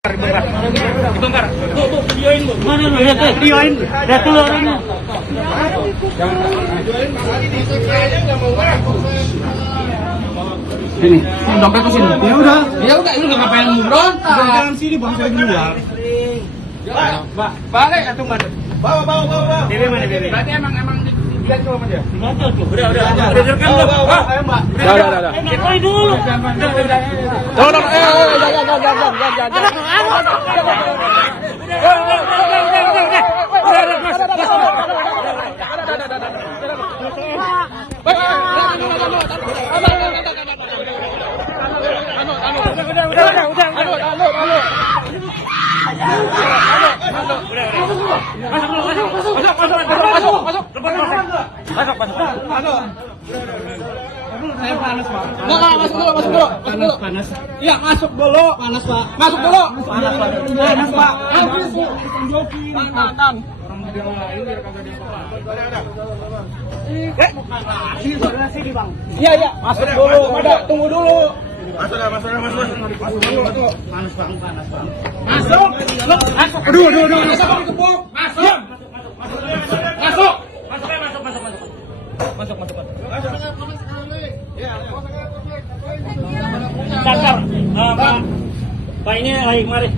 Dibongkar. Tuh, videoin Bu. Mana lu? Lihat tuh, videoin. Lihat tuh orangnya. Sini, dompet ke sini. Ya udah, lu enggak ngapain berontak. Jangan sini Bang, saya di luar. Pak, balik atuh mana? Bawa. Bebe mana bebe? Berarti emang dia cuma sama dia. Motor tuh. Udah direkam belum? Ayo, Mbak. Udah. Kita dulu. Jangan. Saya panas, Pak. Enggak, masuk dulu. Panas. Iya, masuk dulu. Panas, Pak. Masuk dulu. Panas, Pak. Habis joki. Tahan. Orang di lain biar kagak diapa-apa. Sini, Bang. Iya. Masuk dulu. Tunggu dulu. Masuk. Panas, Bang. Masuk. Aduh. Masuk. Pak ini lagi kemari.